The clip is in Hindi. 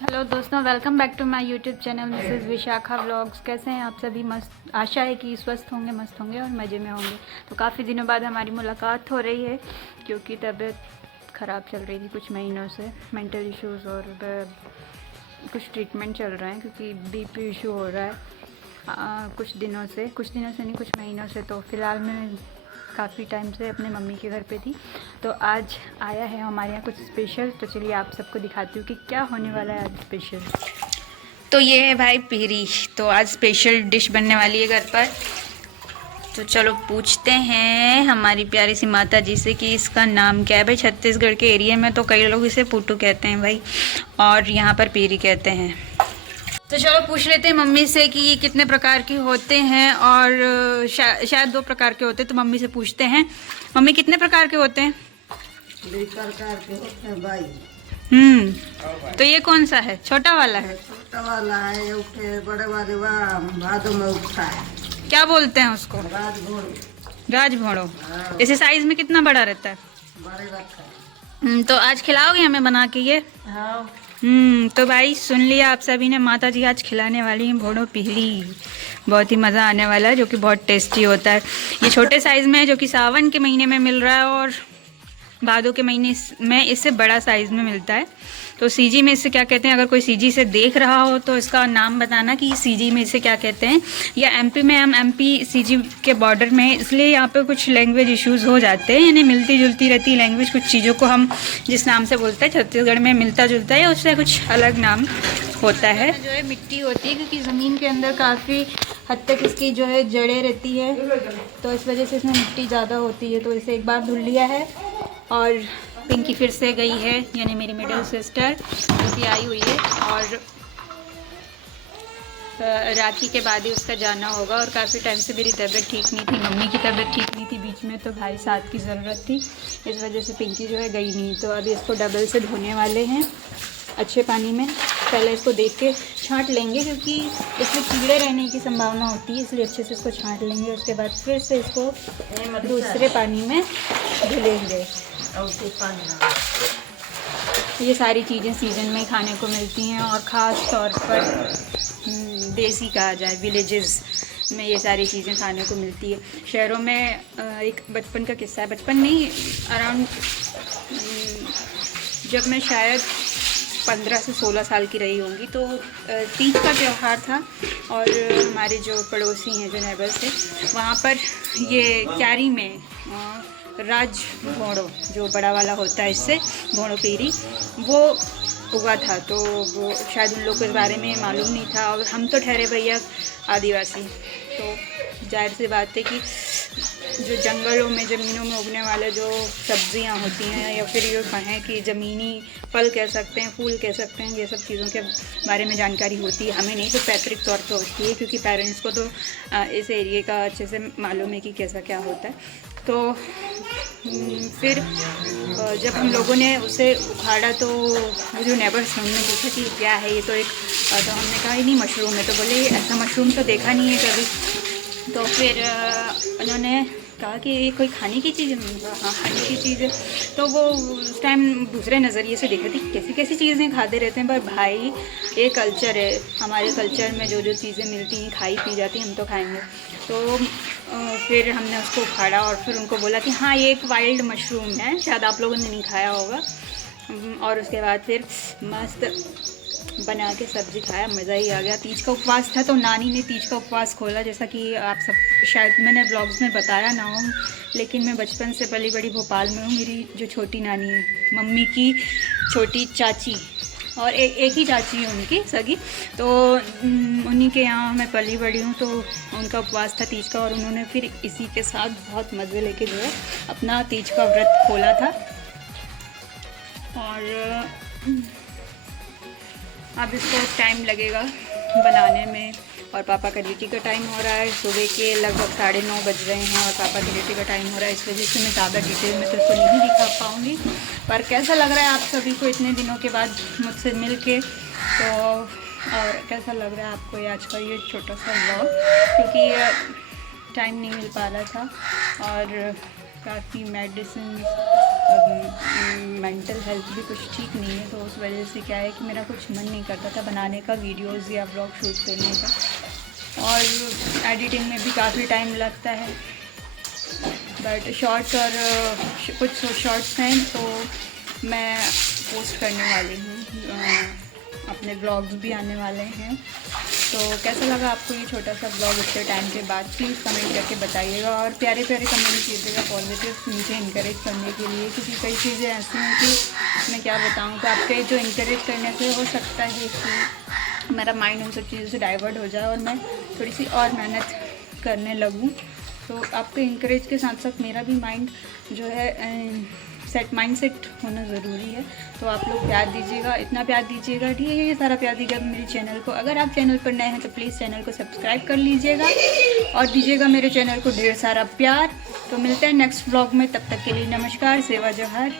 हेलो दोस्तों, welcome back to my YouTube channel Mrs Vishakha vlogs. कैसे हैं आप सभी? मस्त। आशा है कि स्वस्थ होंगे, मस्त होंगे और मज़े में होंगे। तो काफ़ी दिनों बाद हमारी मुलाकात हो रही है क्योंकि तबीयत ख़राब चल रही थी कुछ महीनों से। मेंटल इश्यूज़ और कुछ ट्रीटमेंट चल रहे हैं क्योंकि बीपी इशू हो रहा है कुछ दिनों से नहीं, कुछ महीनों से। तो फ़िलहाल मैं काफ़ी टाइम से अपने मम्मी के घर पे थी। तो आज आया है हमारे यहाँ कुछ स्पेशल। तो चलिए आप सबको दिखाती हूँ कि क्या होने वाला है आज स्पेशल। तो ये है भाई पीरी। तो आज स्पेशल डिश बनने वाली है घर पर। तो चलो पूछते हैं हमारी प्यारी सी माता जी से कि इसका नाम क्या है। भाई छत्तीसगढ़ के एरिया में तो कई लोग इसे पुट्टू कहते हैं भाई, और यहाँ पर पीरी कहते हैं। तो चलो पूछ लेते हैं मम्मी से कि ये कितने प्रकार के होते हैं, और शायद 2 प्रकार के होते हैं। तो मम्मी से पूछते हैं, मम्मी कितने प्रकार के होते हैं? 2 प्रकार के होते हैं भाई। तो ये कौन सा है? छोटा वाला है? छोटा वाला है, उठे बड़े वाले भादों में उठता है। क्या बोलते हैं उसको? राजभोग। राजभोड़ो। इसे साइज में कितना बड़ा रहता है? बड़े रखा है। तो आज खिलाओगे हमें बना के ये? हाँ। तो भाई सुन लिया आप सभी ने, माता जी आज खिलाने वाली हैं भोड़ो पीली। बहुत ही मज़ा आने वाला है, जो कि बहुत टेस्टी होता है। ये छोटे साइज़ में है, जो कि सावन के महीने में मिल रहा है, और भादों के महीने में इससे बड़ा साइज़ में मिलता है। तो सीजी में इसे क्या कहते हैं? अगर कोई सीजी से देख रहा हो तो इसका नाम बताना कि सीजी में इसे क्या कहते हैं। या एमपी में, हम एमपी सीजी के बॉर्डर में, इसलिए यहाँ पे कुछ लैंग्वेज इश्यूज़ हो जाते हैं, यानी मिलती जुलती रहती लैंग्वेज। कुछ चीज़ों को हम जिस नाम से बोलते हैं छत्तीसगढ़ में मिलता जुलता है, उससे कुछ अलग नाम होता है। जो है मिट्टी होती है, क्योंकि ज़मीन के अंदर काफ़ी हद तक इसकी जो है जड़ें रहती है, तो इस वजह से इसमें मिट्टी ज़्यादा होती है। तो इसे एक बार धुल लिया है, और पिंकी फिर से गई है, यानी मेरी मिडिल सिस्टर, जो कि आई हुई है, और राखी के बाद ही उसका जाना होगा। और काफ़ी टाइम से मेरी तबीयत ठीक नहीं थी, मम्मी की तबीयत ठीक नहीं थी बीच में, तो भाई साथ की ज़रूरत थी, इस वजह से पिंकी जो है गई नहीं। तो अभी इसको डबल से धोने वाले हैं अच्छे पानी में। पहले इसको देख के छांट लेंगे, क्योंकि इसमें कीड़े रहने की संभावना होती है, इसलिए अच्छे से इसको छांट लेंगे। उसके बाद फिर से इसको दूसरे पानी में धुलेंगे। ये सारी चीज़ें सीज़न में खाने को मिलती हैं, और ख़ास तौर पर देसी कहा जाए, विलेजेस में ये सारी चीज़ें खाने को मिलती है। शहरों में एक बचपन का किस्सा है, बचपन नहीं, अराउंड जब मैं शायद 15 से 16 साल की रही होंगी, तो तीज का त्यौहार था, और हमारे जो पड़ोसी हैं, जो नेबर्स थे, वहाँ पर ये क्यारी में राजभोड़ो, जो बड़ा वाला होता है, इससे भोड़ो पीरी, वो उगा था। तो वो शायद उन लोगों के बारे में मालूम नहीं था, और हम तो ठहरे भैया आदिवासी, तो जाहिर सी बात है कि जो जंगलों में, ज़मीनों में उगने वाले जो सब्जियां होती हैं, या फिर ये कहें कि ज़मीनी फल कह सकते हैं, फूल कह सकते हैं, ये सब चीज़ों के बारे में जानकारी होती है। हमें नहीं तो पैतृक तौर पर होती है, क्योंकि पेरेंट्स को तो इस एरिए का अच्छे से मालूम है कि कैसा क्या होता है। तो फिर जब हम लोगों ने उसे उखाड़ा, तो जो नेबर्स थे उन्होंने देखा कि क्या है ये, तो तो हमने कहा नहीं मशरूम है। तो बोले ऐसा मशरूम तो देखा नहीं है कभी। तो फिर उन्होंने कहा कि ये कोई खाने की चीज़ है? हाँ, खाने की चीज़ है। तो वो उस टाइम दूसरे नज़रिए से देखा थी, कैसी कैसी चीज़ें खाते रहते हैं। पर भाई ये कल्चर है, हमारे कल्चर में जो जो चीज़ें मिलती हैं खाई पी जाती हैं, हम तो खाएंगे। तो फिर हमने उसको उखाड़ा, और फिर उनको बोला कि हाँ ये एक वाइल्ड मशरूम है, शायद आप लोगों ने नहीं खाया होगा। और उसके बाद फिर मस्त बना के सब्ज़ी खाया, मज़ा ही आ गया। तीज का उपवास था, तो नानी ने तीज का उपवास खोला, जैसा कि आप सब शायद मैंने व्लॉग्स में बताया ना हो, लेकिन मैं बचपन से पली बड़ी भोपाल में हूँ। मेरी जो छोटी नानी है, मम्मी की छोटी चाची, और एक ही चाची है उनकी सगी, तो उन्हीं के यहाँ मैं पली बड़ी हूँ। तो उनका उपवास था तीज का, और उन्होंने फिर इसी के साथ बहुत मज़े लेके जो है अपना तीज का व्रत खोला था। और अब इसको टाइम लगेगा बनाने में, और पापा का ड्यूटी का टाइम हो रहा है। सुबह के लगभग 9:30 बज रहे हैं, और पापा की ड्यूटी का टाइम हो रहा है, इस वजह से मैं ज़्यादा डिटेल में तो इसको नहीं दिखा पाऊँगी। पर कैसा लग रहा है आप सभी को इतने दिनों के बाद मुझसे मिल के? तो और कैसा लग रहा है आपको ये आज का ये छोटा सा व्लॉग? क्योंकि टाइम नहीं मिल पा रहा था, और काफ़ी मेडिसिन, मेंटल हेल्थ भी कुछ ठीक नहीं है, तो उस वजह से क्या है कि मेरा कुछ मन नहीं करता था बनाने का, वीडियोज़ या ब्लॉग शूट करने का, और एडिटिंग में भी काफ़ी टाइम लगता है। बट शॉर्ट्स और कुछ शॉर्ट्स हैं तो मैं पोस्ट करने वाली हूँ, अपने ब्लॉग्स भी आने वाले हैं। तो कैसा लगा आपको ये छोटा सा ब्लॉग इतने टाइम के बाद, प्लीज़ कमेंट करके बताइएगा, और प्यारे प्यारे कमेंट कीजिएगा पॉजिटिव मुझे इंकरेज करने के लिए, क्योंकि कई चीज़ें ऐसी हैं कि मैं क्या बताऊँ, तो आपके जो इंकरेज करने से हो सकता है कि मेरा माइंड उन सब चीज़ों से डाइवर्ट हो जाए और मैं थोड़ी सी और मेहनत करने लगूँ। तो आपके इंकरेज के साथ साथ मेरा भी माइंड जो है माइंड सेट होना ज़रूरी है। तो आप लोग प्यार दीजिएगा, इतना प्यार दीजिएगा, ठीक है, ये सारा प्यार दीजिएगा मेरे चैनल को। अगर आप चैनल पर नए हैं तो प्लीज़ चैनल को सब्सक्राइब कर लीजिएगा और दीजिएगा मेरे चैनल को ढेर सारा प्यार। तो मिलते हैं नेक्स्ट व्लॉग में, तब तक के लिए नमस्कार, सेवा जोहार।